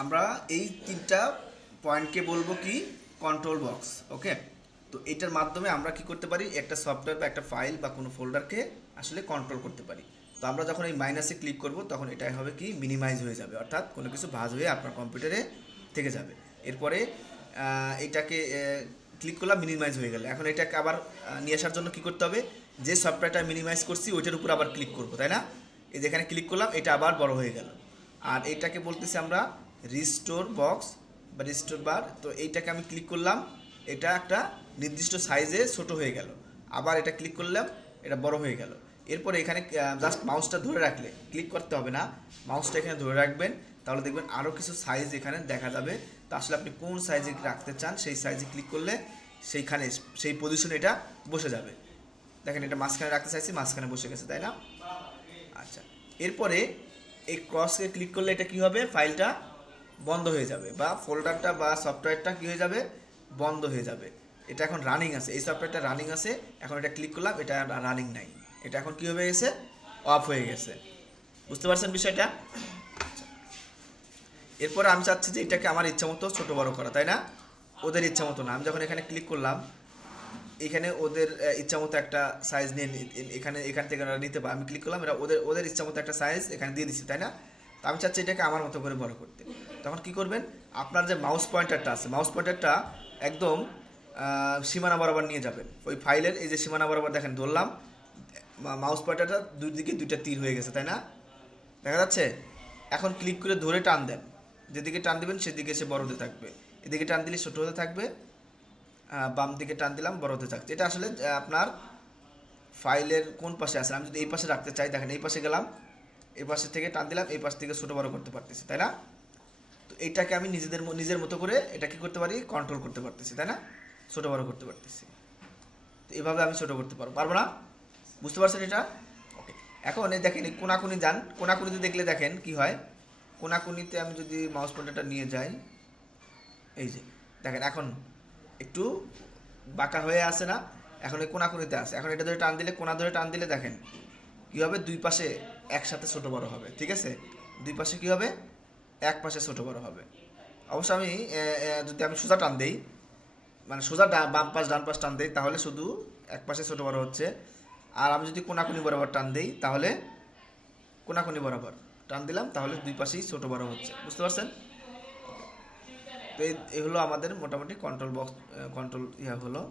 আমরা এই তিনটা পয়েন্টকে বলবো কি কন্ট্রোল বক্স। ওকে, তো এটার মাধ্যমে আমরা কি করতে পারি, একটা সফটওয়্যার বা একটা ফাইল বা কোনো ফোল্ডারকে আসলে কন্ট্রোল করতে পারি। তো আমরা যখন এই মাইনাসে ক্লিক করব তখন এটাই হবে কি মিনিমাইজ হয়ে যাবে, অর্থাৎ কোনো কিছু ভাঁজ হয়ে আপনার কম্পিউটারে থেকে যাবে। এরপরে এটাকে ক্লিক করলাম, মিনিমাইজ হয়ে গেল। এখন এটাকে আবার নিয়ে আসার জন্য কি করতে হবে, যে সফটওয়্যারটা মিনিমাইজ করছি ওইটার উপর আবার ক্লিক করবো, তাই না? এই যেখানে ক্লিক করলাম এটা আবার বড় হয়ে গেল। আর এটাকে বলতেছি আমরা রিস্টোর বক্স বা রিস্টোর বার। তো এইটাকে আমি ক্লিক করলাম, এটা একটা নির্দিষ্ট সাইজে ছোট হয়ে গেল। আবার এটা ক্লিক করলাম, এটা বড় হয়ে গেল। এরপরে এখানে জাস্ট মাউসটা ধরে রাখলে, ক্লিক করতে হবে না, মাউসটা এখানে ধরে রাখবেন, তাহলে দেখবেন আরও কিছু সাইজ এখানে দেখা যাবে। তো আসলে আপনি কোন সাইজে রাখতে চান সেই সাইজে ক্লিক করলে সেইখানে সেই পজিশনে এটা বসে যাবে। দেখেন এটা মাঝখানে রাখতে চাইছি, মাঝখানে বসে গেছে, তাই না? আচ্ছা, এরপরে এই ক্রসকে ক্লিক করলে এটা কি হবে, ফাইলটা বন্ধ হয়ে যাবে বা ফোল্ডারটা বা সফটওয়্যারটা কি হয়ে যাবে, বন্ধ হয়ে যাবে। এটা এখন রানিং আছে, এই সফটওয়্যারটা রানিং আছে, এখন এটা ক্লিক করলাম, এটা রানিং নাই, এটা এখন কি হয়ে গেছে, অফ হয়ে গেছে। বুঝতে পারছেন বিষয়টা? এরপরে আমি চাচ্ছি যে এটাকে আমার ইচ্ছা মতো ছোটো বড়ো করা, তাই না? ওদের ইচ্ছা মতো না। আমি যখন এখানে ক্লিক করলাম, এখানে ওদের ইচ্ছা মতো একটা সাইজ নিয়ে এখান থেকে ওরা নিতে পারে। আমি ক্লিক করলাম, এরা ওদের ওদের ইচ্ছা মতো একটা সাইজ এখানে দিয়ে দিচ্ছি, তাই না? তো আমি চাচ্ছি এটাকে আমার মতো করে বড় করতে। তখন কি করবেন, আপনার যে মাউস পয়েন্টারটা আছে, মাউস পয়েন্টারটা একদম সীমানা বরাবর নিয়ে যাবেন। ওই ফাইলের এই যে সীমানা বরাবর দেখেন ধরলাম, মাউস পয়েন্টারটা দুই দিকে দুইটা তীর হয়ে গেছে, তাই না? দেখা যাচ্ছে? এখন ক্লিক করে ধরে টান দেন, যেদিকে টান দিবেন সেদিকে সে বড় হতে থাকবে, এদিকে টান দিলে ছোটো হতে থাকবে, বাম দিকে টান দিলাম বড় হতে থাকছে। এটা আসলে আপনার ফাইলের কোন পাশে আছে, আমি যদি এই পাশে রাখতে চাই, দেখেন এই পাশে গেলাম, এই পাশে থেকে টান দিলাম, এই পাশ থেকে ছোটো বড় করতে পারতেছি, তাই না? তো এইটাকে আমি নিজের মতো করে এটা কি করতে পারি, কন্ট্রোল করতে পারতেছি, তাই না? ছোটো বড় করতে পারতেছি। তো এভাবে আমি ছোটো করতে পারবো না? বুঝতে পারছেন এটা? ওকে, এখন এই দেখেন এই কোনাকুনি যান, কোনাকুনিতে দেখলে দেখেন কি হয়, কোনাকুনিতে আমি যদি মাউস পয়েন্টারটা নিয়ে যাই, এই যে দেখেন এখন একটু বাঁকা হয়ে আসে না, এখন এই কোনাকুনিতে আসে। এখন এটা ধরে টান দিলে, কোনা ধরে টান দিলে দেখেন কী হবে, দুই পাশে একসাথে ছোটো বড় হবে, ঠিক আছে? দুই পাশে কী হবে, এক পাশে ছোটো বড় হবে। অবশ্য আমি যদি আমি সোজা টান দেই, মানে সোজা বাম পাশ ডান পাশ টান দেই, তাহলে শুধু এক পাশে ছোটো বড় হচ্ছে। আর আমি যদি কোনাকুনি বরাবর টান দেই, তাহলে কোনাকুনি বরাবর টান দিলাম, তাহলে দুই পাশেই ছোটো বড় হচ্ছে। বুঝতে পারছেন? তো এই হলো আমাদের মোটামুটি কন্ট্রোল বক্স, কন্ট্রোল হলো।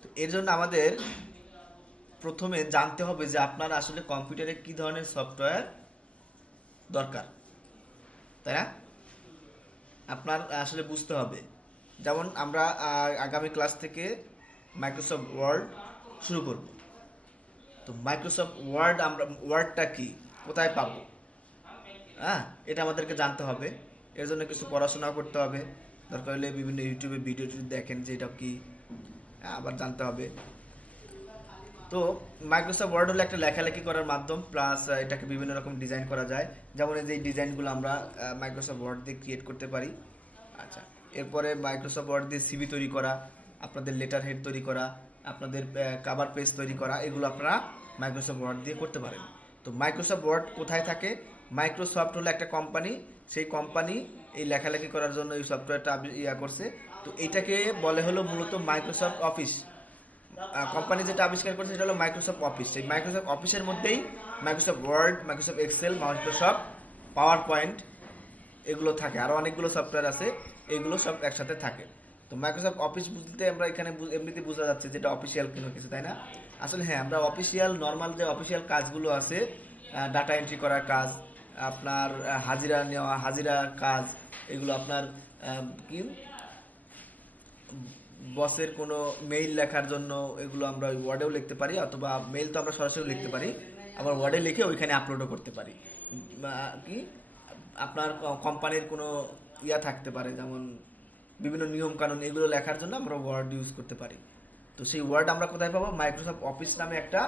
তো এর জন্য আমাদের প্রথমে জানতে হবে যে আপনার আসলে কম্পিউটারে কি ধরনের সফটওয়্যার দরকার, তাই না? আপনার আসলে বুঝতে হবে। যেমন আমরা আগামী ক্লাস থেকে মাইক্রোসফট ওয়ার্ড শুরু করব। তো মাইক্রোসফট ওয়ার্ড, আমরা ওয়ার্ডটা কি, কোথায় পাবো, হ্যাঁ, এটা আমাদেরকে জানতে হবে। এর জন্য কিছু পড়াশোনা করতে হবে, দরকার হলে বিভিন্ন ইউটিউবে ভিডিও দেখেন যে এটা কি, আবার জানতে হবে। তো মাইক্রোসফট ওয়ার্ড হলো একটা লেখালেখি করার মাধ্যম, প্লাস এটাকে বিভিন্ন রকম ডিজাইন করা যায়। যেমন এই যে ডিজাইনগুলো আমরা মাইক্রোসফট ওয়ার্ড দিয়ে ক্রিয়েট করতে পারি। আচ্ছা, এরপরে মাইক্রোসফট ওয়ার্ড দিয়ে সিভি তৈরি করা, আপনাদের লেটার হেড তৈরি করা, আপনাদের কাভার পেজ তৈরি করা, এগুলো আপনারা মাইক্রোসফট ওয়ার্ড দিয়ে করতে পারেন। তো মাইক্রোসফট ওয়ার্ড কোথায় থাকে? মাইক্রোসফট হলো একটা কোম্পানি, সেই কোম্পানি এই লেখালেখি করার জন্য এই সফটওয়্যারটা করছে। তো এইটাকে বলে হলো মূলত মাইক্রোসফট অফিস। কোম্পানি যেটা আবিষ্কার করেছে সেটা হলো মাইক্রোসফট অফিস। সেই মাইক্রোসফট অফিসের মধ্যেই Microsoft Word, Microsoft Excel, Microsoft PowerPoint এগুলো থাকে। আরও অনেকগুলো সফটওয়্যার আছে, এগুলো সব একসাথে থাকে। তো মাইক্রোসফট অফিস বুঝতে আমরা এখানে এমনিতে বোঝা যাচ্ছে যেটা অফিসিয়াল কোনো কিছু, তাই না? আসলে হ্যাঁ, আমরা অফিসিয়াল নর্মাল যে অফিসিয়াল কাজগুলো আছে, ডাটা এন্ট্রি করার কাজ, আপনার হাজিরা নেওয়া, হাজিরার কাজ, এগুলো আপনার কি বসের কোনো মেইল লেখার জন্য, এগুলো আমরা ওই ওয়ার্ডেও লিখতে পারি, অথবা মেইল তো আমরা সরাসরি লিখতে পারি, আবার ওয়ার্ডে লিখে ওইখানে আপলোডও করতে পারি। কি আপনার কোম্পানির কোনো থাকতে পারে, যেমন বিভিন্ন নিয়ম কানুন, এগুলো লেখার জন্য আমরা ওয়ার্ড ইউজ করতে পারি। তো সেই ওয়ার্ড আমরা কোথায় পাবো? মাইক্রোসফট অফিস নামে একটা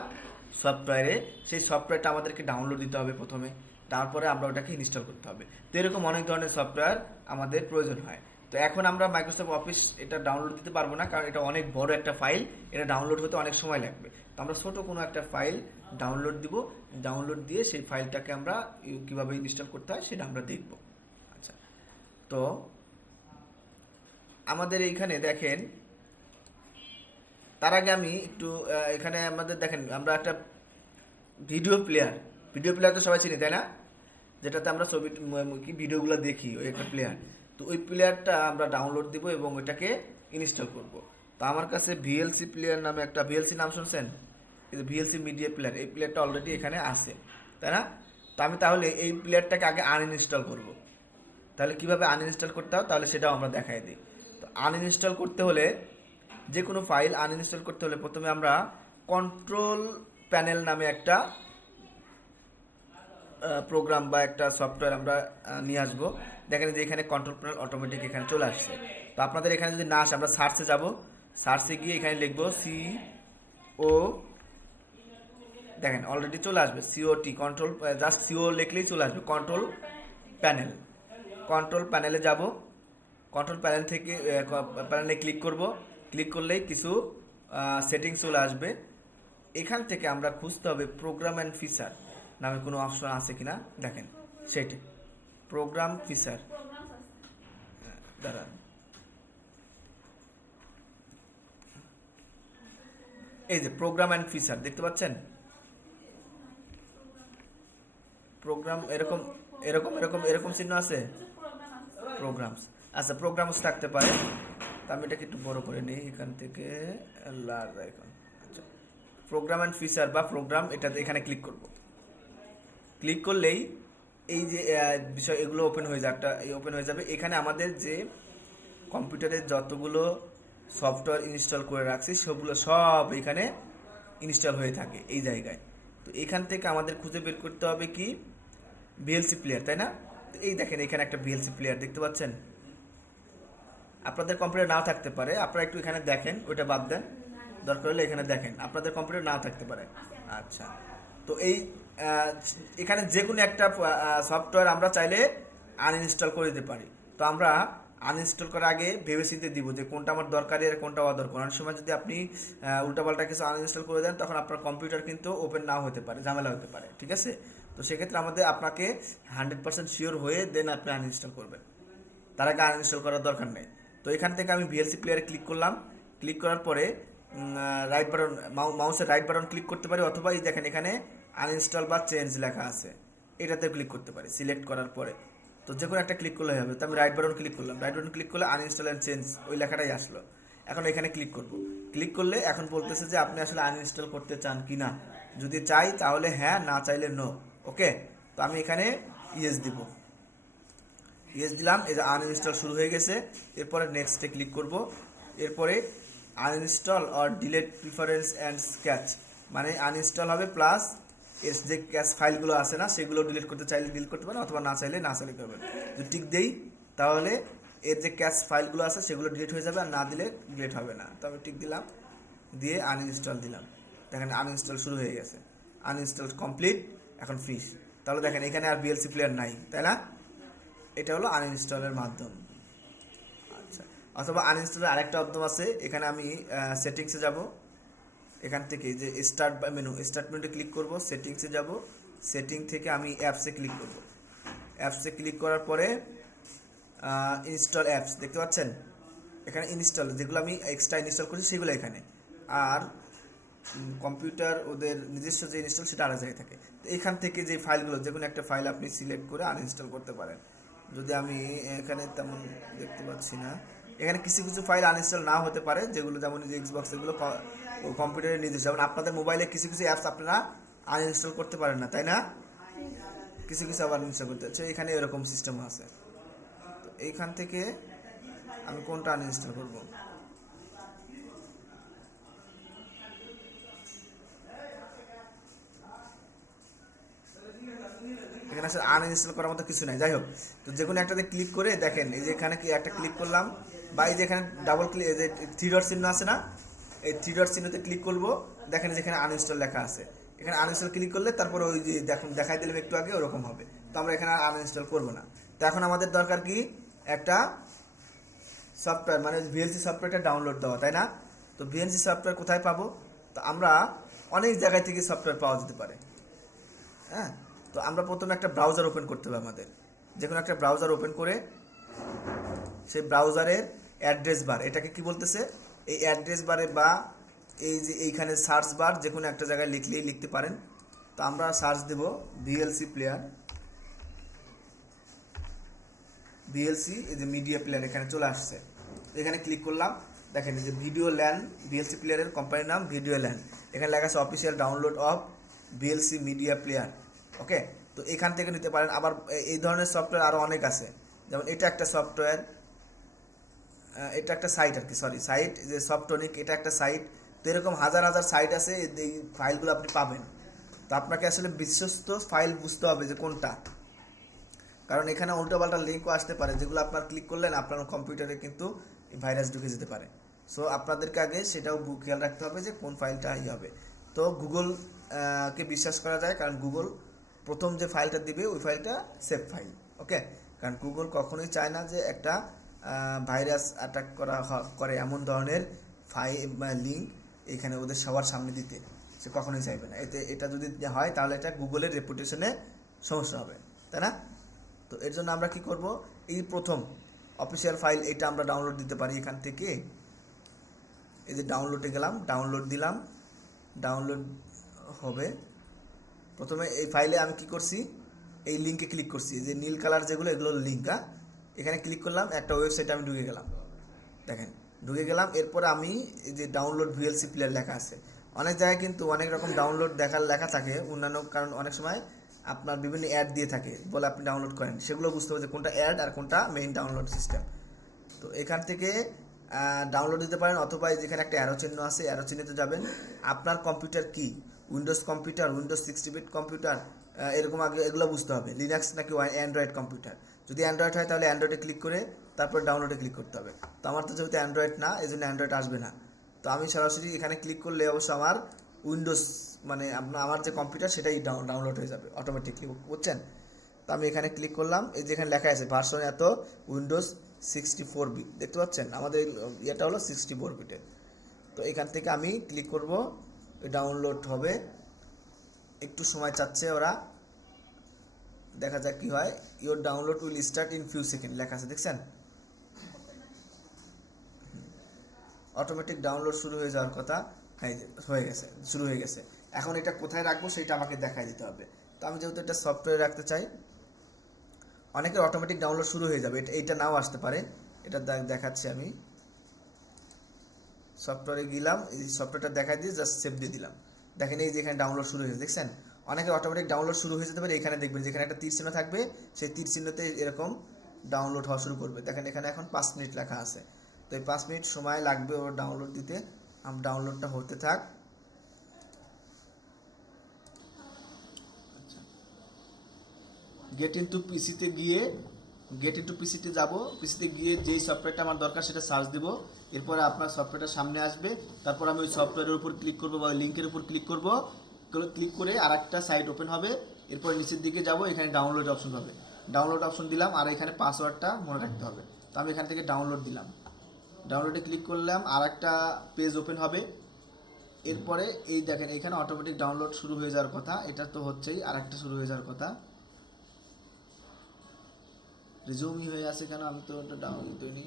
সফটওয়্যারে। সেই সফটওয়্যারটা আমাদেরকে ডাউনলোড দিতে হবে প্রথমে, তারপরে আমরা ওটাকে ইনস্টল করতে হবে। তো এরকম অনেক ধরনের সফটওয়্যার আমাদের প্রয়োজন হয়। তো এখন আমরা মাইক্রোসফট অফিস এটা ডাউনলোড দিতে পারবো না, কারণ এটা অনেক বড় একটা ফাইল, এটা ডাউনলোড হতে অনেক সময় লাগবে। তো আমরা ছোট কোনো একটা ফাইল ডাউনলোড দিব, ডাউনলোড দিয়ে সেই ফাইলটাকে আমরা কীভাবে ইনস্টল করতে হয় সেটা আমরা দেখব। আচ্ছা, তো আমাদের এইখানে দেখেন, তার আগে আমি একটু এখানে আমাদের দেখেন আমরা একটা ভিডিও প্লেয়ার তো সবাই চিনি তাই না, যেটাতে আমরা ছবি কি ভিডিওগুলো দেখি, ওই একটা প্লেয়ার। তো ওই প্লেয়ারটা আমরা ডাউনলোড দিব এবং ওইটাকে ইনস্টল করব। তো আমার কাছে ভিএলসি প্লেয়ার নামে একটা, ভিএলসি নাম শুনছেন, এই যে ভিএলসি মিডিয়া প্লেয়ার, এই প্লেয়ারটা অলরেডি এখানে আছে তাই না। তো আমি তাহলে এই প্লেয়ারটাকে আগে আনইনস্টল করব। তাহলে কিভাবে আনইনস্টল করতে হয় তাহলে সেটাও আমরা দেখাই দিই। তো আনইনস্টল করতে হলে, যে কোনো ফাইল আনইনস্টল করতে হলে প্রথমে আমরা কন্ট্রোল প্যানেল নামে একটা প্রোগ্রাম বা একটা সফটওয়্যার আমরা নিয়ে আসবো। দেখেন যে এখানে কন্ট্রোল প্যানেল অটোমেটিক এখানে চলে আসছে। তো আপনাদের এখানে যদি না আসে, আমরা সার্চে যাব, সার্চে গিয়ে এখানে লিখবো CO, দেখেন অলরেডি চলে আসবে COT, কন্ট্রোল, জাস্ট CO লিখলেই চলে আসবে কন্ট্রোল প্যানেল। কন্ট্রোল প্যানেলে যাব, কন্ট্রোল প্যানেল থেকে প্যানেলে ক্লিক করব, ক্লিক করলেই কিছু সেটিংস চলে আসবে। এখান থেকে আমরা খুঁজতে হবে প্রোগ্রাম অ্যান্ড ফিচার নামে কোনো অপশন আছে কিনা, দেখেন সেটি প্রোগ্রাম ফিচার, দাঁড়ান, এই যে প্রোগ্রাম অ্যান্ড ফিচার দেখতে পাচ্ছেন, প্রোগ্রাম এরকম এরকম এরকম এরকম চিহ্ন আছে, প্রোগ্রামস। আচ্ছা, প্রোগ্রামস থাকতে পারে, তো আমি এটাকে একটু বড় করে নিই এখান থেকে, লার্জ আইকন। আচ্ছা, প্রোগ্রাম অ্যান্ড ফিচার বা প্রোগ্রাম, এটা এখানে ক্লিক করব। ক্লিক করলেই এই যে বিষয় এগুলো ওপেন হয়ে যাবে, ওপেন হয়ে যাবে। এখানে আমাদের যে কম্পিউটারে যতগুলো সফটওয়্যার ইনস্টল করে রাখছি সেগুলো সব এখানে ইনস্টল হয়ে থাকে এই জায়গায়। তো এখান থেকে আমাদের খুঁজে বের করতে হবে কি, ভিএলসি প্লেয়ার, তাই না। তো এই দেখেন এখানে একটা ভিএলসি প্লেয়ার দেখতে পাচ্ছেন। আপনাদের কম্পিউটার নাও থাকতে পারে, আপনারা একটু এখানে দেখেন, ওইটা বাদ দেন, দরকার হলে এখানে দেখেন, আপনাদের কম্পিউটার নাও থাকতে পারে। আচ্ছা, তো এই এখানে যে কোনো একটা সফটওয়্যার আমরা চাইলে আনইনস্টল করে দিতে পারি। তো আমরা আনইনস্টল করার আগে ভেবে চিন্তে দিব যে কোনটা আমার দরকারি আর কোনটা অদরকার। অনেক সময় যদি আপনি উল্টাপাল্টা কিছু আনইনস্টল করে দেন, তখন আপনার কম্পিউটার কিন্তু ওপেন নাও হতে পারে, ঝামেলা হতে পারে, ঠিক আছে। তো সেক্ষেত্রে আপনাকে 100% শিওর হয়ে দেন আপনি আনইনস্টল করবেন, তার আগে আনইনস্টল করার দরকার নেই। তো এখান থেকে আমি ভিএলসি প্লেয়ারে ক্লিক করলাম, ক্লিক করার পরে রাইট বাটন, মাউসের রাইট বাটন ক্লিক করতে পারি, অথবা এই দেখেন এখানে আনইনস্টল বা চেঞ্জ লেখা আছে, এটাতে ক্লিক করতে পারি সিলেক্ট করার পরে। তো যে কোনো একটা ক্লিক করলে হবে। তো আমি রাইট বাটন ক্লিক করলাম, রাইট বাটন ক্লিক করলে আনইনস্টল অ্যান্ড চেঞ্জ ওই লেখাটাই আসলো। এখন এখানে ক্লিক করব, ক্লিক করলে এখন বলতেছে যে আপনি আসলে আনইনস্টল করতে চান কি না। যদি চাই তাহলে হ্যাঁ, না চাইলে নো। ওকে, তো আমি এখানে ইয়েস দিব, ইয়েস দিলাম, এই যে আনইনস্টল শুরু হয়ে গেছে। এরপরে নেক্সটে ক্লিক করব। এরপরে uninstall or delete preference and scratch, মানে আনইনস্টল হবে প্লাস এর যে ক্যাশ ফাইলগুলো আছে না সেগুলো ডিলিট করতে চাইলে ডিলিট করতে পারেন, অথবা না চাইলে না চাইলে করবেন। যদি টিক দেই তাহলে এর যে ক্যাশ ফাইলগুলো আছে সেগুলো ডিলিট হয়ে যাবে, আর না দিলে ডিলিট হবে না। তো আমি টিক দিলাম, দিয়ে আনইনস্টল দিলাম, দেখেন আনইনস্টল শুরু হয়ে গেছে, আনইনস্টল কমপ্লিট, এখন ফিনিশ। তাহলে দেখেন এখানে আর ভিএলসি প্লেয়ার নাই, তাই না। এটা হলো আনইনস্টলের মাধ্যম। আচ্ছা, অথবা আনইনস্টলের আরেকটা মাধ্যম আছে, এখানে আমি সেটিংসে যাব, এখান থেকে যে স্টার্ট মেনুতে ক্লিক করব, সেটিংসে যাব, সেটিং থেকে আমি অ্যাপসে ক্লিক করব। অ্যাপসে ক্লিক করার পরে ইনস্টল অ্যাপস দেখতে পাচ্ছেন, এখানে ইনস্টল যেগুলো আমি এক্সট্রা ইনস্টল করছি সেগুলো এখানে, আর কম্পিউটার ওদের নিজস্ব যে ইনস্টল সেটা আলাদা জায়গায় থাকে। তো এখান থেকে যে ফাইলগুলো, যে কোনো একটা ফাইল আপনি সিলেক্ট করে আনইনস্টল করতে পারেন। যদি আমি এখানে তেমন দেখতে পাচ্ছি না, এখানে কিছু কিছু ফাইল আনইনস্টল না হতে পারে, যেগুলো যেমন যে এক্সবক্স, এগুলো কম্পিউটারে নিজস্ব, যেমন আপনাদের মোবাইলে কিছু কিছু অ্যাপস আপনারা আনইনস্টল করতে পারেন না, তাই না, কিছু কিছু আবার ইনস্টল করতে হচ্ছে, এখানে এরকম সিস্টেম আছে। তো এইখান থেকে আমি কোনটা আনইনস্টল করব, এখানে আসলে আনইনস্টল করার মতো কিছু নাই। যাই হোক, তো যে কোনো একটাতে ক্লিক করে দেখেন, এই যে এখানে কি একটা ক্লিক করলাম, বা এই যে এখানে ডাবল ক্লিক, এই যে 3 ডট চিহ্ন আছে না, এই 3 ডট চিহ্নতে ক্লিক করব, দেখেন যেখানে আনইনস্টল লেখা আছে, এখানে আনইনস্টল ক্লিক করলে তারপর ওই যে দেখুন দেখাই দিলাম একটু আগে, ওরকম হবে। তো আমরা এখানে আর আনইনস্টল করব না। তো এখন আমাদের দরকার কি, একটা সফটওয়্যার, মানে ভিএলসি সফটওয়্যারটা ডাউনলোড দেওয়া, তাই না। তো ভিএলসি সফটওয়্যার কোথায় পাবো, তো আমরা অনেক জায়গায় থেকে সফটওয়্যার পাওয়া যেতে পারে। হ্যাঁ, তো আমরা প্রথমে একটা ব্রাউজার ওপেন করতে হবে আমাদের, যে কোনো একটা ব্রাউজার ওপেন করে সেই ব্রাউজারের অ্যাড্রেস বার, এটাকে কি বলতেছে, এই অ্যাড্রেস বারে বা এই যে এইখানে সার্চ বার যে কোনো একটা জায়গায় লিখলেই লিখতে পারেন। তো আমরা সার্চ দেব ভিএলসি প্লেয়ার, ভিএলসি এই যে মিডিয়া প্লেয়ার এখানে চলে আসছে। এখানে ক্লিক করলাম, দেখেন যে ভিডিও ল্যান, ভিএলসি প্লেয়ারের কোম্পানির নাম ভিডিও ল্যান, এখানে লেখা আছে official download of VLC media player. Okay, তো এখান থেকে নিতে পারেন। আবার এই ধরনের সফটওয়্যার আরও অনেক আছে, যেমন এটা একটা সফটওয়্যার, এটা একটা সাইট আর কি, সরি সাইট, যে সফটনিক, এটা একটা সাইট। তো এরকম হাজার হাজার সাইট আছে, এই ফাইলগুলো আপনি পাবেন। তো আপনাকে আসলে বিশ্বস্ত ফাইল বুঝতে হবে যে কোনটা, কারণ এখানে উল্টোপাল্টা লিঙ্কও আসতে পারে, যেগুলো আপনার ক্লিক করলেন আপনার কম্পিউটারে কিন্তু ভাইরাস ঢুকে যেতে পারে। সো আপনাদেরকে আগে সেটাও খেয়াল রাখতে হবে যে কোন ফাইলটা হবে। তো গুগল কে বিশ্বাস করা যায়, কারণ গুগল প্রথম যে ফাইলটা দিবে ওই ফাইলটা সেফ ফাইল। ওকে, কারণ গুগল কখনোই চায় না যে একটা ভাইরাস অ্যাটাক করে এমন ধরনের লিঙ্ক এখানে ওদের সবার সামনে দিতে, সে কখনোই চাইবে না। এটা যদি হয় তাহলে এটা গুগলের রেপুটেশনে সমস্যা হবে, তাই না? তো এর জন্য আমরা কি করব, এই প্রথম অফিসিয়াল ফাইল এটা আমরা ডাউনলোড দিতে পারি এখান থেকে। এই যে ডাউনলোডে গেলাম, ডাউনলোড দিলাম, ডাউনলোড হবে। প্রথমে এই ফাইলে আমি কি করছি, এই লিঙ্কে ক্লিক করছি, যে নীল কালার যেগুলো এগুলো লিঙ্ক। এখানে ক্লিক করলাম, একটা ওয়েবসাইটে আমি ঢুকে গেলাম, দেখেন ঢুকে গেলাম। এরপরে আমি এই যে ডাউনলোড ভিএলসি প্লেয়ার লেখা আছে, অনেক জায়গায় কিন্তু অনেক রকম ডাউনলোড লেখা থাকে অন্যান্য, কারণ অনেক সময় আপনার বিভিন্ন অ্যাড দিয়ে থাকে বলে আপনি ডাউনলোড করেন, সেগুলো বুঝতে হবে যে কোনটা অ্যাড আর কোনটা মেইন ডাউনলোড সিস্টেম। তো এখান থেকে ডাউনলোড দিতে পারেন, অথবা যেখানে একটা অ্যারো চিহ্ন আছে অ্যারো চিহ্নতে যাবেন। আপনার কম্পিউটার কি, Windows computer, Windows 60 bit computer, এরকম আগে এগুলো বুঝতে হবে, লিনাক্স নাকি অ্যান্ড্রয়েড কম্পিউটার। যদি অ্যান্ড্রয়েড হয় তাহলে অ্যান্ড্রয়েডে ক্লিক করে তারপর ডাউনলোডে ক্লিক করতে হবে। তো আমার তো যেহেতু অ্যান্ড্রয়েড না, এই জন্য অ্যান্ড্রয়েড আসবে না। তো আমি সরাসরি এখানে ক্লিক করলে অবশ্য আমার উইন্ডোজ, মানে আমার যে কম্পিউটার সেটাই ডাউনলোড হয়ে যাবে অটোমেটিকলি, বুঝছেন? তো আমি এখানে ক্লিক করলাম, এই যেখানে লেখা আছে ভার্সন এত, উইন্ডোজ 64 বিট, দেখতে পাচ্ছেন আমাদের ইয়েটা হলো 64 বিটের। তো এখান থেকে আমি ক্লিক করব, ডাউনলোড হবে, একটু সময় চাচ্ছে ওরা, দেখা যাক কি হয়। Your download will start in few second লেখা আছে, দেখছেন? অটোমেটিক ডাউনলোড শুরু হয়ে যাওয়ার কথা, হয়ে গেছে, শুরু হয়ে গেছে। এখন এটা কোথায় রাখবো সেটা আমাকে দেখাই দিতে হবে। তো আমি যেহেতু এটা সফটওয়্যার রাখতে চাই, অনেকের অটোমেটিক ডাউনলোড শুরু হয়ে যাবে, এটা নাও আসতে পারে, এটা দেখাচ্ছি। আমি সফটওয়্যারে গেলাম, এই সফটওয়্যারটা দেখাই দিয়ে জাস্ট সেভ দিয়ে দিলাম, দেখেন এই যে এখানে ডাউনলোড শুরু হয়েছে, দেখছেন? অনেকের অটোমেটিক ডাউনলোড শুরু হয়ে যেতে পারে। এখানে দেখবেন যেখানে একটা তীর চিহ্ন থাকবে, সেই তীর চিহ্নতে এরকম ডাউনলোড হওয়া শুরু করবে। দেখেন এখানে এখন 5 মিনিট লেখা আছে, তো এই 5 মিনিট সময় লাগবে ওর ডাউনলোড দিতে। ডাউনলোডটা হতে থাক। গেট ইনটু পিসিতে যাব, পিসিতে গিয়ে যেই সফটওয়্যারটা আমার দরকার সেটা সার্চ দিব। এরপরে আপনার সফটওয়্যারটা সামনে আসবে, তারপর আমি ওই সফটওয়্যারের উপর ক্লিক করব বা লিঙ্কের উপর ক্লিক করব, ক্লিক করে আরেকটা সাইট ওপেন হবে। এরপর নিচের দিকে যাব, এখানে ডাউনলোড অপশন হবে, ডাউনলোড অপশন দিলাম, আর এখানে পাসওয়ার্ডটা মনে রাখতে হবে। তো আমি এখান থেকে ডাউনলোড দিলাম, ডাউনলোডে ক্লিক করলাম, আর একটা পেজ ওপেন হবে। এরপরে এই দেখেন এখানে অটোমেটিক ডাউনলোড শুরু হয়ে যাওয়ার কথা, এটা তো হচ্ছেই, আর একটা শুরু হয়ে যাওয়ার কথা। রিজুমই হয়ে আছে কেন, আমি তো ওটা ডাউনলোড করিনি।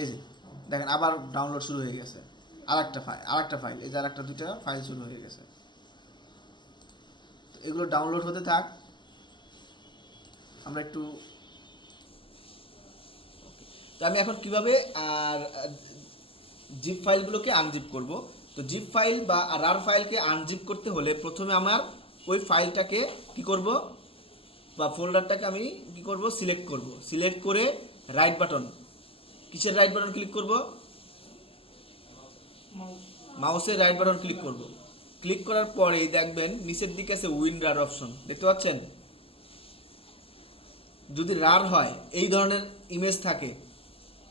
এই যে দেখেন আবার ডাউনলোড শুরু হয়ে গেছে, আরেকটা ফাইল, এই যে আরেকটা দুইটা ফাইল শুরু হয়ে গেছে। তো এগুলো ডাউনলোড হতে থাক, আমরা একটু। তো আমি এখন কিভাবে আর জিপ ফাইলগুলোকে আনজিপ করব। তো জিপ ফাইল বা রার ফাইলকে আনজিপ করতে হলে প্রথমে আমার ওই ফাইলটাকে কি করব, বা ফোল্ডারটাকে আমি কি করব, সিলেক্ট করে রাইট বাটন, কিসের রাইট বাটন ক্লিক করব, মাউসের রাইট বাটন ক্লিক করব। ক্লিক করার পরেই দেখবেন নিচের দিকে আছে উইন রার অপশন, দেখতে পাচ্ছেন? যদি রার হয়, এই ধরনের ইমেজ থাকে,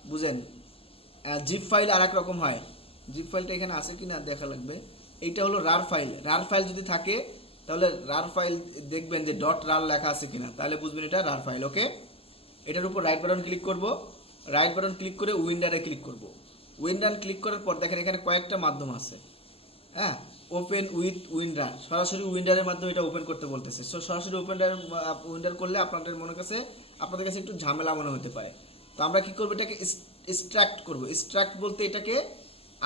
বুঝেন? জিপ ফাইল আর এক রকম হয়, জিপ ফাইলটা এখানে আছে কি না দেখা লাগবে। এইটা হলো রার ফাইল যদি থাকে তাহলে রার ফাইল দেখবেন যে .rar লেখা আছে কিনা, তাহলে বুঝবেন এটা রার ফাইল। ওকে, এটার উপর রাইট বাটন ক্লিক করব, রাইট বাটন ক্লিক করে উইন্ডারে ক্লিক করব। উইন্ডার ক্লিক করার পর দেখেন এখানে কয়েকটা মাধ্যম আছে, হ্যাঁ, ওপেন উইথ উইন্ডার, সরাসরি উইন্ডারের মাধ্যমে এটা ওপেন করতে বলতেছে। সো সরাসরি উইন্ডার করলে আপনাদের কাছে একটু ঝামেলা মনে হতে পারে। তো আমরা কি করবো, এটাকে এক্সট্রাক্ট করবো। এক্সট্রাক্ট বলতে এটাকে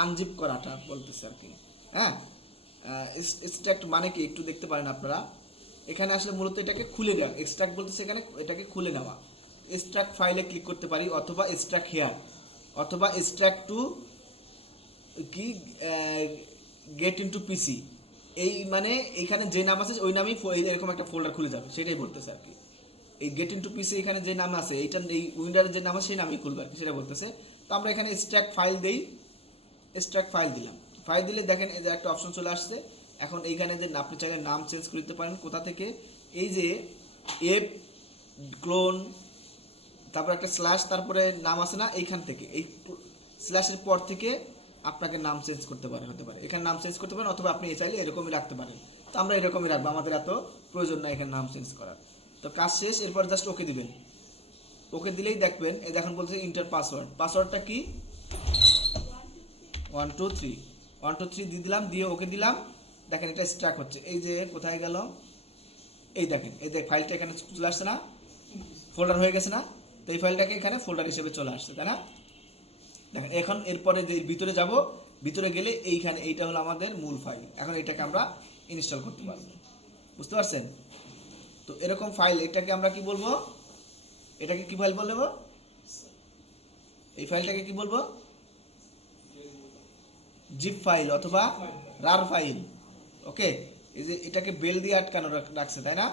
আনজিপ করাটা বলতেছে আর কি। হ্যাঁ, এক্সট্রাক্ট মানে কি একটু দেখতে পারেন আপনারা, এখানে আসলে মূলত এটাকে খুলে দেওয়া। এক্সট্রাক্ট বলতেছে এখানে এটাকে খুলে নেওয়া। এক্সট্রাক্ট ফাইলে ক্লিক করতে পারি, অথবা এক্সট্রাক্ট হেয়ার, অথবা এক্সট্রাক্ট টু কি গেট ইনটু পিসি। এই মানে এইখানে যে নাম আছে ওই নামেই এরকম একটা ফোল্ডার খুলে যাবে, সেটাই বলতেছে আর কি। এই গেট ইনটু পিসি এখানে যে নাম আছে, এইটা এই উইন্ডারের যে নাম আছে সেই নামেই খুলবে আর কি, সেটা বলতেছে। তো আমরা এখানে এক্সট্রাক্ট ফাইল দেই, এক্সট্রাক্ট ফাইল দিলাম। ফাইল দিলে দেখেন এই যে একটা অপশন চলে আসছে। এখন এইখানে যে আপনি চাইলে নাম চেঞ্জ করে দিতে পারেন। কোথা থেকে, এই যে এফ ক্লোন, তারপর একটা স্ল্যাশ, তারপরে নাম আছে না, এইখান থেকে এই স্ল্যাশের পর থেকে আপনাকে নাম চেঞ্জ করতে পারে, হতে পারে এখানে নাম চেঞ্জ করতে পারেন, অথবা আপনি চাইলে এরকমই রাখতে পারেন। তো আমরা এরকমই রাখবো, আমাদের এত প্রয়োজন নাই এখানে নাম চেঞ্জ করার। তো কাজ শেষ, এরপর জাস্ট ওকে দিবেন। ওকে দিলেই দেখবেন এই দেখুন বলছে ইন্টার পাসওয়ার্ড। পাসওয়ার্ডটা কি 123 দিয়ে দিলাম, দিয়ে ওকে দিলাম। দেখেন এটা স্ট্রাক হচ্ছে। এই যে কোথায় গেল, এই দেখেন এই যে ফাইলটা এখানে চলে আসছে না, ফোল্ডার হয়ে গেছে না। তো এই ফাইলটাকে এখানে ফোল্ডার হিসেবে চলে আসছে, তাই না? দেখেন এখন এরপরে যে ভিতরে যাব, ভিতরে গেলে এইখানে এইটা হলো আমাদের মূল ফাইল। এখন এটাকে আমরা ইনস্টল করতে পারবো, বুঝতে পারছেন? তো এরকম ফাইল, এটাকে আমরা কি বলবো, এটাকে কি ফাইল বলবো, এই ফাইলটাকে কি বলবো, জিপ ফাইল অথবা রার ফাইল। ওকে, এই যে এটাকে বেল দিয়ে আটকানো রাখছে, তাই না?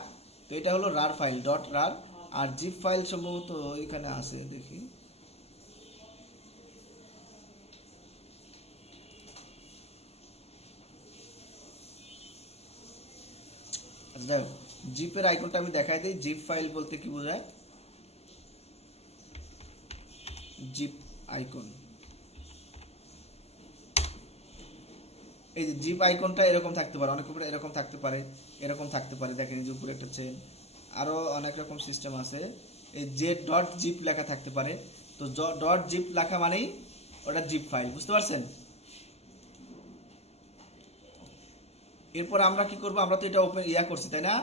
তো এটা হলো রার ফাইল, ডট রার। আর জিপ ফাইল সম্ভবত এখানে আছে, দেখি। আচ্ছা যাই হোক, জিপের আইকনটা আমি দেখাই দিই। জিপ ফাইল বলতে কি বোঝায়, জিপ আইকন, এই যে জিপ আইকনটা এরকম থাকতে পারে, অনেক উপরে এরকম থাকতে পারে, এরকম থাকতে পারে। দেখেন এই যে উপরে একটা চেন, আরও অনেক রকম সিস্টেম আছে। এই যে ডট জিপ লেখা থাকতে পারে। তো ডট জিপ লেখা মানেই ওটা জিপ ফাইল, বুঝতে পারছেন? এরপর আমরা কি করব, আমরা তো এটা ওপেন করছি, তাই না?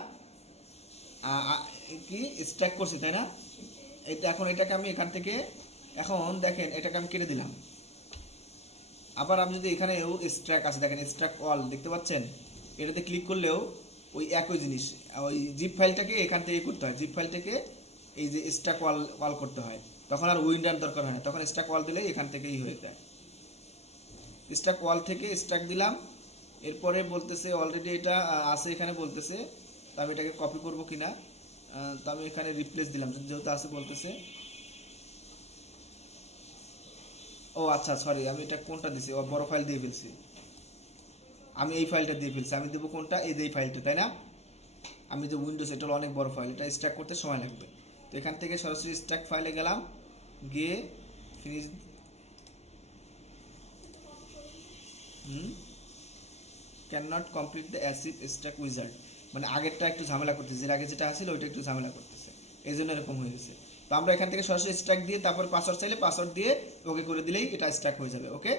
কি স্ট্যাক করছি, তাই না? এই এখন এটাকে আমি এখান থেকে, এখন দেখেন এটাকে আমি কেটে দিলাম। আবার আমি যদি এখানে স্ট্যাক আছে, দেখেন স্ট্যাক অল দেখতে পাচ্ছেন, এটাতে ক্লিক করলেও ওই একই জিনিস। ওই জিপ ফাইলটাকে এখান থেকে করতে হয়, জিপ ফাইলটাকে এই যে স্ট্যাক অল করতে হয়, তখন আর উইন্ডার দরকার হয় না, তখন স্ট্যাক অল দিলেই এখান থেকেই হয়ে যায়। স্ট্যাক অল থেকে স্ট্যাক দিলাম। এরপরে বলতেছে অলরেডি এটা আছে এখানে বলতেছে, তো আমি এটাকে কপি করব কিনা, তো আমি এখানে রিপ্লেস দিলাম যেহেতু আছে বলতেছে। ও আচ্ছা সরি, আমি এটা কোনটা দিছি, বড় ফাইল দিয়ে ফেলছি, আমি এই ফাইলটা দিয়ে ফেলছি। আমি দেবো কোনটা, এই যে এই ফাইলটা, তাই না? আমি যে উইন্ডোজ, এটা হলো অনেক বড় ফাইল, এটা স্ট্যাক করতে সময় লাগবে। তো এখান থেকে সরাসরি স্ট্যাক ফাইলে গেলাম, গিয়ে finish, can not complete the acid stack wizard, মানে আগেরটা একটু ঝামেলা করতেছে, এর আগে যেটা আসলে ওইটা একটু ঝামেলা করতেছে, এই জন্য এরকম হয়ে গেছে। তো আমরা এখান থেকে সরাসরি স্ট্যাক দিয়ে, তারপর পাসওয়ার্ড চাইলে পাসওয়ার্ড দিয়ে ওকে করে দিলেই এটা স্ট্যাক হয়ে যাবে। ওকে,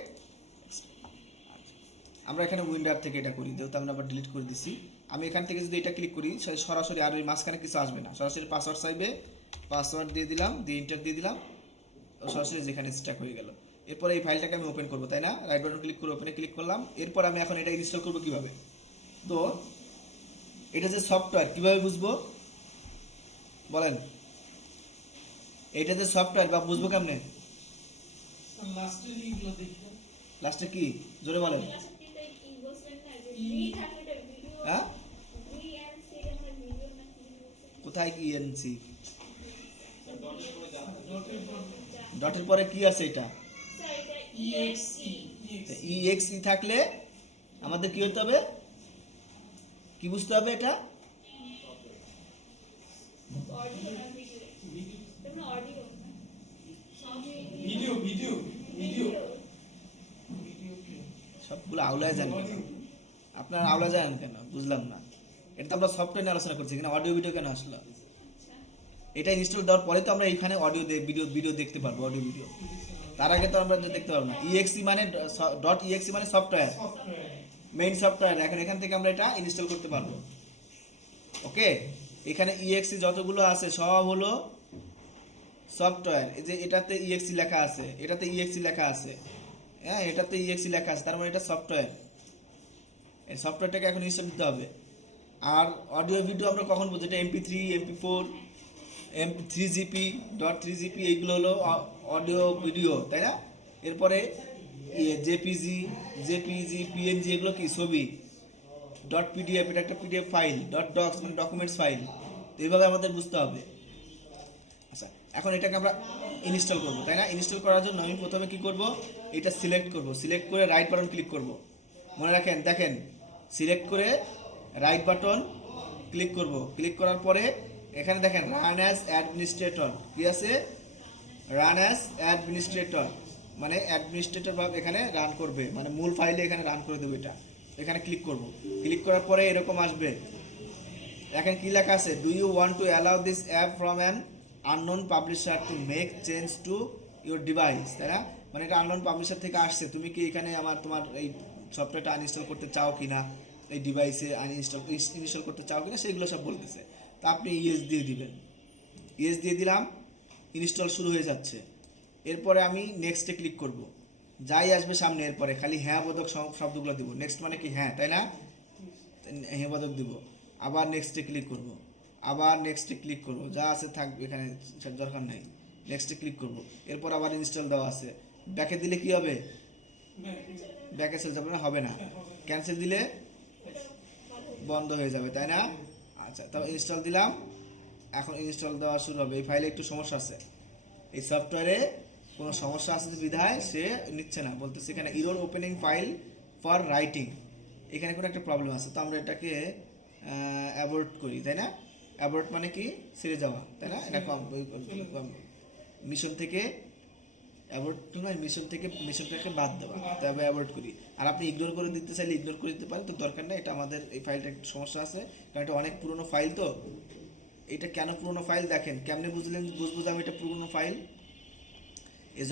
আমরা এখানে উইন্ডার থেকে এটা করি, যেহেতু আমরা আবার ডিলিট করে দিছি। আমি এখান থেকে যদি এটা ক্লিক করি, সরাসরি আর ওই মাঝখানে কিছু আসবে না, সরাসরি পাসওয়ার্ড চাইবে, পাসওয়ার্ড দিয়ে দিলাম, দিয়ে ইন্টার দিয়ে দিলাম, সরাসরি যেখানে স্ট্যাক হয়ে গেল। এরপর এই ফাইলটাকে আমি ওপেন করবো, তাই না? রাইট বাটন ক্লিক করে ওপেনে ক্লিক করলাম। এরপর আমি এখন এটা ইনস্টল করবো কিভাবে, তো এটা যে সফটওয়্যার কিভাবে বুঝবো বলেন, এটা যে সফটওয়্যার বা বুঝবো কেমনে, লাস্টে কি জোরে বলেন, হ্যাঁ কোথায় কি এনসি, ডটের পরে কি আছে, এটা ইএক্সই থাকলে আমাদের কি হতে হবে, কি বুঝতে হবে, এটা সবগুলো আওলায় জানেন, আপনারা আওলা জানেন কেন বুঝলাম না। এটা তো আমরা সফটওয়্যার নিয়ে আলোচনা করছি, কিনা অডিও ভিডিও কেন আসলো? এটা ইনস্টল দেওয়ার পরে তো আমরা এখানে অডিও ভিডিও দেখতে পারবো, অডিও ভিডিও। তার আগে তো আমরা দেখতে পারবো না। ইএক্সি মানে ডট ইএক্সি মানে সফটওয়্যার, মেইন সফটওয়্যার, এখন এখান থেকে আমরা এটা ইনস্টল করতে পারবো। ওকে, এখানে ইএক্সি যতগুলো আছে সব হলো সফটওয়্যার। এই যে এটাতে ইএক্সি লেখা আছে, এটাতে ইএক্সি লেখা আছে, হ্যাঁ এটাতে ইএক্সি লেখা আছে, তার মানে এটা সফটওয়্যার। এই সফটওয়্যারটাকে এখন ইনস্টল দিতে হবে। আর অডিও ভিডিও আমরা কখন বলছি, এটা MP3, MP4, MP3GP, .3GP এইগুলো হলো অডিও ভিডিও, তাই না? এরপরে জেপিজি, পিএনজি এগুলো কি ছবি। .PDF এটা একটা পিডিএফ ফাইল, .docs মানে ডকুমেন্টস ফাইল। তো এইভাবে আমাদের বুঝতে হবে। আচ্ছা, এখন এটাকে আমরা ইনস্টল করব, তাই না? ইনস্টল করার জন্য আমি প্রথমে কি করব, এটা সিলেক্ট করব, সিলেক্ট করে রাইট বাটন ক্লিক করব। মনে রাখেন, দেখেন সিলেক্ট করে রাইট বাটন ক্লিক করব। ক্লিক করার পরে এখানে দেখেন রান অ্যাজ অ্যাডমিনিস্ট্রেটর কি আছে, রান অ্যাজ অ্যাডমিনিস্ট্রেটর মানে অ্যাডমিনিস্ট্রেটর ভাবে এখানে রান করবে, মানে মূল ফাইলে এখানে রান করে দেবে এটা। এখানে ক্লিক করব। ক্লিক করার পরে এরকম আসবে, এখন কি লেখা আছে, do you want to allow this app from an unknown publisher to make change to your device, তাই না? মানে এটা আননোন পাবলিশার থেকে আসছে, তুমি কি এখানে তোমার এই সফটওয়্যারটা আনইনস্টল করতে চাও কিনা, এই ডিভাইসে ইনস্টল করতে চাও কিনা সেগুলো সব বলতেছে। তো আপনি ইয়েস দিয়ে দিবেন, ইয়েস দিয়ে দিলাম, ইনস্টল শুরু হয়ে যাচ্ছে। এরপরে আমি নেক্সটে ক্লিক করব, যাই আসবে সামনে এরপরে খালি হ্যাঁ বোধক শব্দগুলো দিব। নেক্সট মানে কি হ্যাঁ, তাই না? হ্যাঁ বোধক দিব। আবার নেক্সটে ক্লিক করব, আবার নেক্সটে ক্লিক করব, যা আছে থাকবে এখানে, দরকার নাই। নেক্সটে ক্লিক করব, এরপর আবার ইনস্টল দেওয়া আছে। ব্যাকে দিলে কি হবে, ব্যাকে চলে যাবে না, হবে না। ক্যান্সেল দিলে বন্ধ হয়ে যাবে, তাই না? আচ্ছা, তাও ইনস্টল দিলাম, এখন ইনস্টল দেওয়া শুরু হবে। এই ফাইলে একটু সমস্যা আছে, এই সফটওয়্যারে কোনো সমস্যা আছে বিধায় সে নিচ্ছে না, বলতেছে এখানে error opening file for writing, এখানে কোনো একটা প্রবলেম আছে। তো আমরা এটাকে অ্যাভয়েড করি, তাই না? অ্যাভয়েড মানে কি ছেড়ে যাওয়া, তাই না? এটা মিশন থেকে অ্যাভয়েড নয়, মিশনটাকে বাদ দেওয়া, তবে অ্যাভয়েড করি। আর আপনি ইগনোর করে দিতে চাইলে ইগনোর করে দিতে পারেন, তো দরকার নেই। এটা আমাদের এই ফাইলটা একটু সমস্যা আছে, কারণ এটা অনেক পুরনো ফাইল। তো এটা কেন পুরনো ফাইল দেখেন, কেমনে বুঝবো যে আমি এটা পুরনো ফাইল।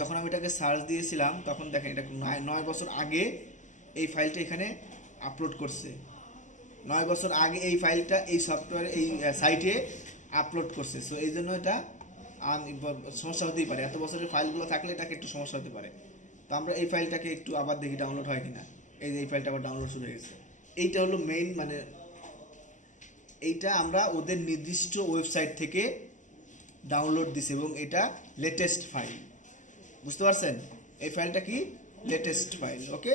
যখন আমি এটাকে সার্চ দিয়েছিলাম তখন দেখেন এটা 9 বছর আগে এই ফাইলটা এখানে আপলোড করছে। 9 বছর আগে এই ফাইলটা এই সফটওয়্যার এই সাইটে আপলোড করছে। সো এই জন্য এটা সমস্যা হতেই পারে, এত বছরের ফাইলগুলো থাকলে এটাকে একটু সমস্যা হতে পারে। তো আমরা এই ফাইলটাকে একটু আবার দেখি ডাউনলোড হয় কিনা। এই যে এই ফাইলটা আবার ডাউনলোড শুরু হয়ে গেছে। এইটা হলো মেইন, মানে এইটা আমরা ওদের নির্দিষ্ট ওয়েবসাইট থেকে ডাউনলোড দিছি এবং এটা লেটেস্ট ফাইল, বুঝতে পারছেন? এই ফাইলটা কি লেটেস্ট ফাইল। ওকে,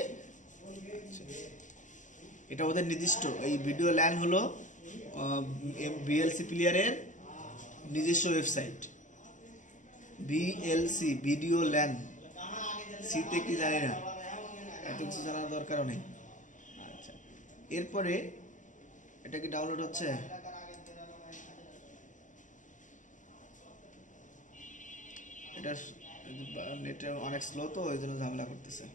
এটা ওদের নির্দিষ্ট, এই ভিডিও ল্যান হলো বিএলসি প্লেয়ারের নিজস্ব ওয়েবসাইট, বিএলসি ভিডিও ল্যান। সিতে কি জানি না, এত কিছু জানার দরকারও নেই। আচ্ছা, এরপরে এটা কি ডাউনলোড হচ্ছে, এটা নেট অনেক স্লো, তো ওই জন্য ঝামেলা করতেছে।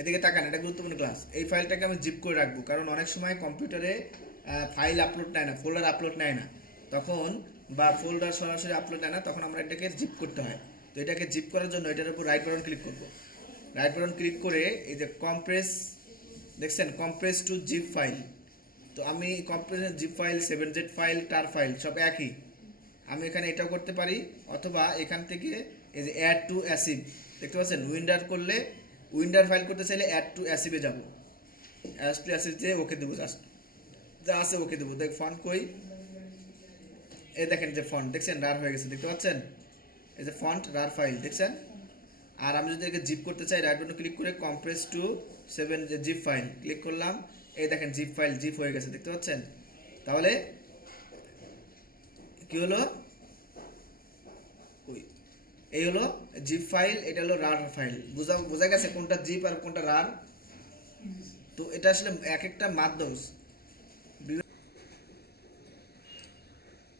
এদিকে তাকান, এটা গুরুত্বপূর্ণ ক্লাস। এই ফাইলটাকে আমি জিপ করে রাখবো, কারণ অনেক সময় কম্পিউটারে ফাইল আপলোড নেয় না, ফোল্ডার আপলোড নেয় না তখন, বা ফোল্ডার সরাসরি আপলোড নেয় না, তখন আমরা এটাকে জিপ করতে হয়। তো এটাকে জিপ করার জন্য এটার উপর রাইট বাটন ক্লিক করব। রাইট বাটন ক্লিক করে এই যে কম্প্রেস, দেখছেন কম্প্রেস টু জিপ ফাইল। তো আমি compress zip file, 7z file, tar file সব একই। আমি এখানে এটাও করতে পারি, অথবা এখান থেকে এই যে অ্যাড টু অ্যাসিভ, দেখতে পাচ্ছেন উইন্ডার করলে, উইন্ডার ফাইল করতে চাইলে অ্যাড টু অ্যাসিভে যাব, অ্যাড টু অ্যাসিভ যে ওকে দেবো, জাস্ট যা আছে ওকে দেবো। দেখ ফন্ট কই, এই দেখেন যে ফন্ট দেখছেন রার হয়ে গেছে, দেখতে পাচ্ছেন এই যে ফন্ট রার ফাইল দেখছেন। আর আমি যদি একে জিপ করতে চাই, রাইট বাটন ক্লিক করে কম্প্রেস টু 7 যে জিপ ফাইল ক্লিক করলাম, এই দেখেন জিপ ফাইল জিপ হয়ে গেছে, দেখতে পাচ্ছেন? তাহলে কি হলো, এই হলো জিপ ফাইল, এটা হলো রার ফাইল। বোঝা গেছে কোনটা জিপ আর কোনটা রার? তো এটা আসলে এক একটা মাধ্যম।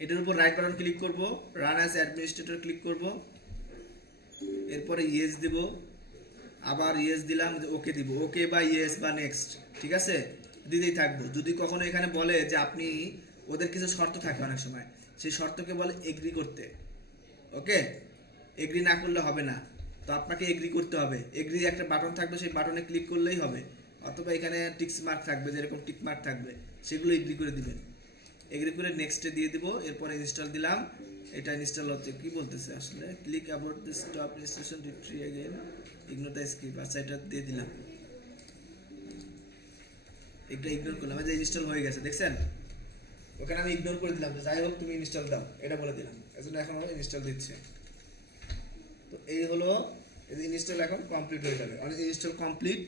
এটার উপর রাইট বাটন ক্লিক করব, রান অ্যাজ অ্যাডমিনিস্ট্রেটর ক্লিক করব, এরপরে ইয়েস দেব, আবার ইয়েস দিলাম, ওকে দিব, ওকে বা ইয়েস বা নেক্সট, ঠিক আছে দিতেই থাকবো। যদি কখনো এখানে বলে যে আপনি, ওদের কিছু শর্ত থাকে অনেক সময়, সেই শর্তকে বলে এগ্রি করতে। ওকে, এগ্রি না করলে হবে না, তো আপনাকে এগ্রি করতে হবে, এগ্রি একটা বাটন থাকবে, সেই বাটনে ক্লিক করলেই হবে, অথবা এখানে টিক মার্ক থাকবে, যেরকম টিক মার্ক থাকবে সেগুলো এগ্রি করে দিবেন। এগ্রি করে নেক্সটে দিয়ে দিব, এরপরে ইনস্টল দিলাম। এটা ইনস্টল হচ্ছে, কি বলতেছে আসলে, click about this stop installation directory again ignore the skip. আচ্ছা এটা দিয়ে দিলাম, এটা ইগনোর করলাম, এই যে ইনস্টল হয়ে গেছে দেখছেন, ওখানে আমি ইগনোর করে দিলাম, যাই হোক তুমি ইনস্টল দাও এটা বলে দিলাম, এজন্য এখন ইনস্টল দিচ্ছে। তো এই হলো ইনস্টল, এখন কমপ্লিট হয়ে যাবে, ইনস্টল কমপ্লিট।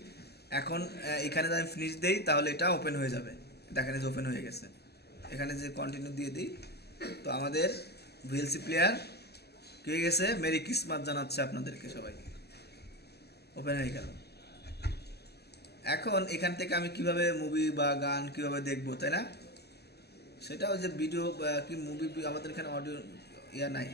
এখন এখানে যদি আমি ফিনিশ দেই তাহলে এটা ওপেন হয়ে যাবে, দেখেন যে ওপেন হয়ে গেছে। এখানে যে কন্টিনিউ দিয়ে দিই, তো আমাদের ভিএলসি প্লেয়ার কি হয়ে গেছে, মেরি ক্রিসমাস জানাচ্ছে আপনাদেরকে সবাইকে, ওপেন হয়ে গেল। এখন এখান থেকে আমি কিভাবে মুভি বা গান কিভাবে দেখবো, তাই না? সেটাও যে ভিডিও কি মুভি, আমাদের এখানে অডিও ইয়া নাই।